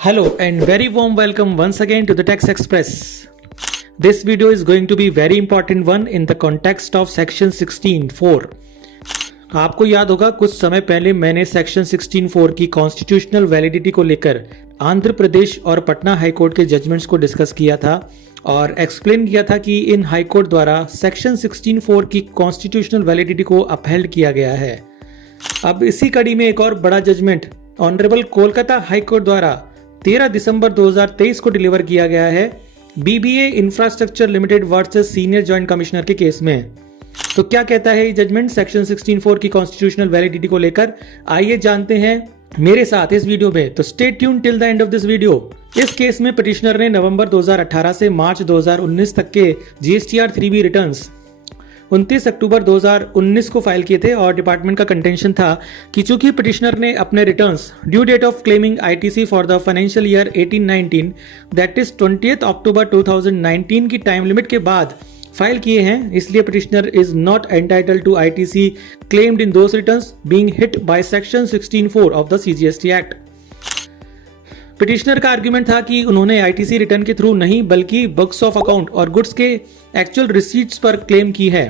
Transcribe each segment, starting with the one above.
Hello and very warm welcome once again to the Tax Express. This video is going to be very important one in the context of section 16(4). आपको याद होगा कुछ समय पहले मैंने section 16(4) की constitutional validity को लेकर आंध्र प्रदेश और पटना हाईकोर्ट के जजमेंट्स को डिस्कस किया था और एक्सप्लेन किया था कि इन हाईकोर्ट द्वारा सेक्शन 16(4) की कॉन्स्टिट्यूशनल वैलिडिटी को अपहेल्ड किया गया है। अब इसी कड़ी में एक और बड़ा जजमेंट ऑनरेबल कोलकाता हाईकोर्ट द्वारा 13 दिसंबर 2023 को डिलीवर किया गया है BBA infrastructure limited versus senior joint commissioner के केस में। तो क्या कहता है ये जजमेंट सेक्शन 16(4) की कॉन्स्टिट्यूशनल वैलिडिटी को लेकर, आइए जानते हैं मेरे साथ इस वीडियो में। तो stay tune till the end of this video. इस केस में पिटिशनर ने नवंबर 2018 से मार्च 2019 तक के जीएसटीआर 3B रिटर्न्स 29 अक्टूबर 2019 को फाइल किए थे और डिपार्टमेंट का कंटेंशन था कि चूंकि पिटिशनर ने अपने returns due date of claiming ITC for the financial year 18-19 that is 20 October 2019 की टाइम लिमिट के बाद फाइल किए हैं, इसलिए petitioner is not entitled to ITC claimed in those returns being hit by section 16(4) of the CGST act. Petitioner का argument था कि उन्होंने आईटीसी रिटर्न के थ्रू नहीं बल्कि बुक्स ऑफ अकाउंट और गुड्स के एक्चुअल रिसीट्स पर क्लेम की है।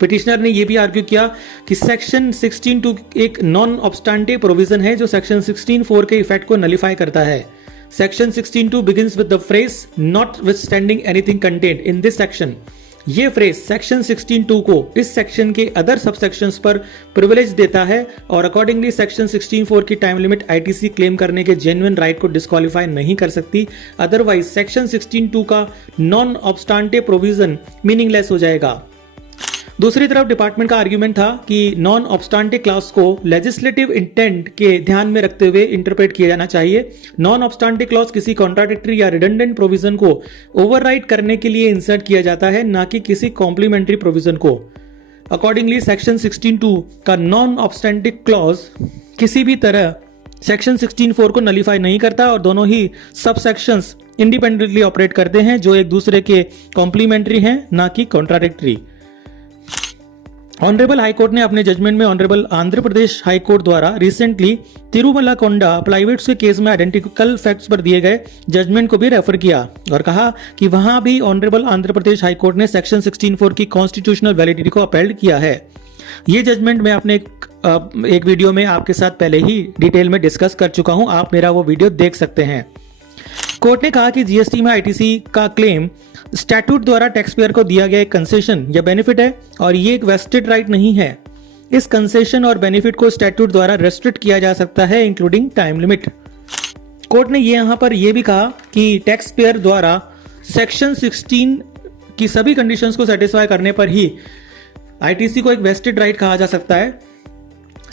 पिटिशनर ने यह भी आर्ग्यू किया कि सेक्शन 16(2) एक नॉन ऑब्स्टेंटे प्रोविजन है जो सेक्शन 16(4) के इफेक्ट को नलिफाई करता है। Section 16(2) begins with the phrase notwithstanding anything contained in this section। ये फ्रेज सेक्शन 16(2) को इस सेक्शन के अदर सबसेक्शंस पर प्रिविलेज देता है और अकॉर्डिंगली सेक्शन 16(4) की टाइम लिमिट आईटीसी क्लेम करने के जेन्युइन राइट को डिस्क्वालीफाई नहीं कर सकती। अदरवाइज सेक्शन 16(2) का नॉन ऑब्स्टेंटे प्रोविजन मीनिंगलेस हो जाएगा। दूसरी तरफ डिपार्टमेंट का आर्ग्यूमेंट था कि नॉन ऑब्स्टेंटे क्लॉज को लेजिस्लेटिव इंटेंट के ध्यान में रखते हुए इंटरप्रेट किया जाना चाहिए। नॉन ऑब्स्टेंटे क्लॉज किसी कॉन्ट्राडिक्टरी या रिडंडेंट प्रोविजन को ओवरराइड करने के लिए इंसर्ट किया जाता है, ना कि किसी कॉम्प्लीमेंट्री प्रोविजन को। अकॉर्डिंगली सेक्शन 16(2) का नॉन ऑब्स्टेंटे क्लॉज किसी भी तरह सेक्शन 16(4) को नलिफाई नहीं करता और दोनों ही सब सेक्शंस इंडिपेंडेंटली ऑपरेट करते हैं जो एक दूसरे के कॉम्प्लीमेंट्री हैं, ना कि कॉन्ट्राडिक्टरी। ऑनरेबल हाईकोर्ट ने अपने जजमेंट में ऑनरेबल आंध्र प्रदेश हाईकोर्ट द्वारा रिसेंटली तिरुमलाकोंडा प्लाईवुड्स के केस में आइडेंटिकल फैक्ट्स पर दिए गए जजमेंट को भी रेफर किया और कहा कि वहां भी ऑनरेबल आंध्र प्रदेश हाईकोर्ट ने सेक्शन 16(4) की कॉन्स्टिट्यूशनल वैलिडिटी को अपहेल्ड किया है। ये जजमेंट मैं अपने एक वीडियो में आपके साथ पहले ही डिटेल में डिस्कस कर चुका हूं, आप मेरा वो वीडियो देख सकते हैं। कोर्ट ने कहा कि जीएसटी में आईटीसी का क्लेम स्टैट्यूट द्वारा टैक्स पेयर को दिया गया एक कंसेशन या बेनिफिट है और ये एक वेस्टेड राइट नहीं है। इस कंसेशन और बेनिफिट को स्टैट्यूट द्वारा रेस्ट्रिक्ट किया जा सकता है इंक्लूडिंग टाइम लिमिट। कोर्ट ने यहां पर यह भी कहा कि टैक्स पेयर द्वारा सेक्शन 16 की सभी कंडीशंस को सेटिस्फाई करने पर ही आईटीसी को एक वेस्टेड राइट कहा जा सकता है।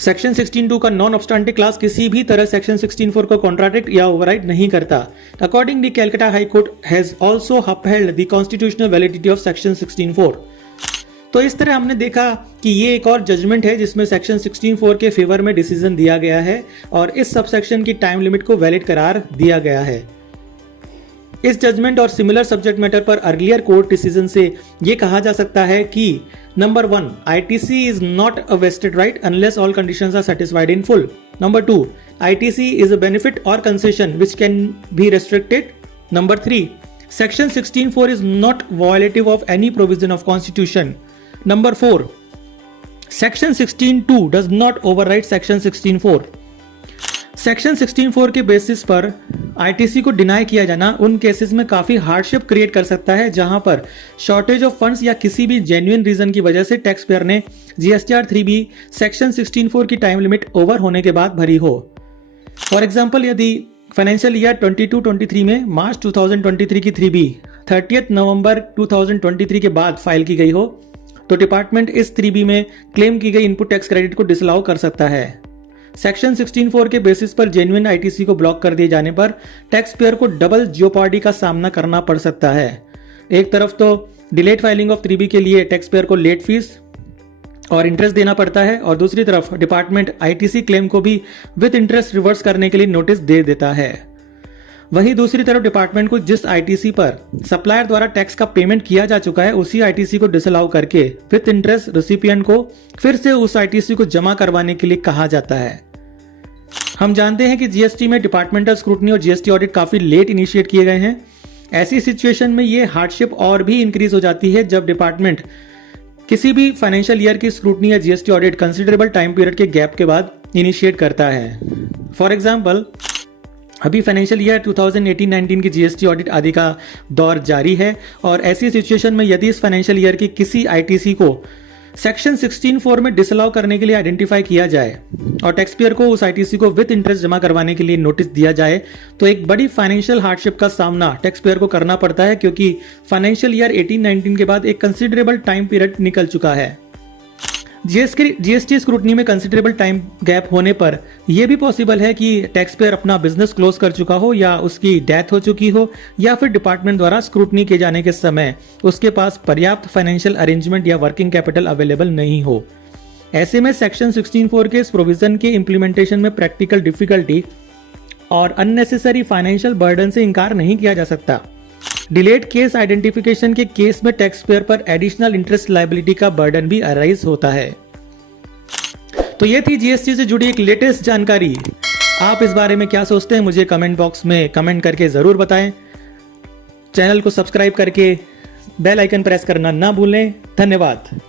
सेक्शन 16(2) का नॉन ऑब्स्टेंटे क्लास किसी भी तरह सेक्शन 16(4) को कॉन्ट्राडिक्ट या ओवरराइड नहीं करता। Accordingly Calcutta high court has also upheld the constitutional validity of section 16(4). तो इस तरह हमने देखा कि ये एक और जजमेंट है जिसमें सेक्शन 16(4) के फेवर में डिसीजन दिया गया है और इस सबसेक्शन की टाइम लिमिट को वैलिड करार दिया गया है। इस जजमेंट और सिमिलर सब्जेक्ट मैटर पर अर्लियर कोर्ट डिसीजन से यह कहा जा सकता है कि number 1, ITC is not a vested right unless all conditions are satisfied in full. Number 2, ITC is a benefit or concession which can be restricted. Number 3, Section 16(4) is not violative of any provision of Constitution. Number 4, Section 16(2) does not override Section 16(4). Section 16(4) के basis पर ITC को deny किया जाना उन cases में काफी hardship create कर सकता है जहां पर शॉर्टेज ऑफ फंड्स या किसी भी जेन्युइन रीजन की वजह से टैक्स पेयर ने जीएसटीआर 3B सेक्शन 16(4) की टाइम लिमिट ओवर होने के बाद भरी हो। फॉर एग्जांपल, यदि फाइनेंशियल ईयर 22-23 में मार्च 2023 की 3B 30 नवंबर 2023 के बाद फाइल की गई हो तो डिपार्टमेंट इस 3B में क्लेम की गई इनपुट टैक्स क्रेडिट को डिसअलाउ कर सकता है। सेक्शन 16(4) के बेसिस पर जेन्युइन आईटीसी को ब्लॉक कर दिए जाने पर टैक्स पेयर को डबल जियोपार्डी का सामना करना पड़ सकता है। एक तरफ तो डिलेड फाइलिंग ऑफ 3B के लिए टैक्स पेयर को लेट फीस और इंटरेस्ट देना पड़ता है और दूसरी तरफ डिपार्टमेंट आईटीसी क्लेम को भी विद इंटरेस्ट रिवर्स करने के लिए नोटिस दे देता है। वहीं दूसरी तरफ डिपार्टमेंट को जिस आईटीसी पर सप्लायर द्वारा टैक्स का पेमेंट किया जा चुका है उसी आईटीसी को डिसअलाउ करके विद इंटरेस्ट रेसिपिएंट को फिर से उस आईटीसी को जमा करवाने के लिए कहा जाता है। हम जानते हैं कि जीएसटी में डिपार्टमेंटल स्क्रूटनी और जीएसटी ऑडिट काफ़ी लेट इनिशिएट किए गए हैं। ऐसी सिचुएशन में ये हार्डशिप और भी इंक्रीज हो जाती है जब डिपार्टमेंट किसी भी फाइनेंशियल ईयर की स्क्रूटनी या GST audit considerable time period के गैप के बाद इनिशिएट करता है। फॉर एग्जाम्पल, अभी फाइनेंशियल ईयर 2018-19 की जीएसटी ऑडिट आदि का दौर जारी है और ऐसी सिचुएशन में यदि इस फाइनेंशियल ईयर की किसी आईटीसी को सेक्शन 16(4) में डिसअलाउ करने के लिए आइडेंटिफाई किया जाए और टैक्स पेयर को उस आईटीसी को विद इंटरेस्ट जमा करवाने के लिए नोटिस दिया जाए, तो एक बड़ी फाइनेंशियल हार्डशिप का सामना टैक्स पेयर को करना पड़ता है, क्योंकि फाइनेंशियल ईयर 18-19 के बाद एक कंसिडरेबल टाइम पीरियड निकल चुका है। जीएसटी स्क्रूटनी में कंसिडरेबल टाइम गैप होने पर यह भी पॉसिबल है कि टैक्स पेयर अपना बिजनेस क्लोज कर चुका हो या उसकी डेथ हो चुकी हो या फिर डिपार्टमेंट द्वारा स्क्रूटनी किए जाने के समय उसके पास पर्याप्त फाइनेंशियल अरेंजमेंट या वर्किंग कैपिटल अवेलेबल नहीं हो। ऐसे में सेक्शन 16(4) के इस प्रोविजन के इम्प्लीमेंटेशन में प्रैक्टिकल डिफिकल्टी और अननेसेसरी फाइनेंशियल बर्डन से इनकार नहीं किया जा सकता। डिलेड केस आइडेंटिफिकेशन के केस में टैक्स पेयर पर एडिशनल इंटरेस्ट लायबिलिटी का बर्डन भी अराइज होता है। तो ये थी जीएसटी से जुड़ी एक लेटेस्ट जानकारी। आप इस बारे में क्या सोचते हैं मुझे कमेंट बॉक्स में कमेंट करके जरूर बताएं। चैनल को सब्सक्राइब करके बेल आइकन प्रेस करना ना भूलें। धन्यवाद।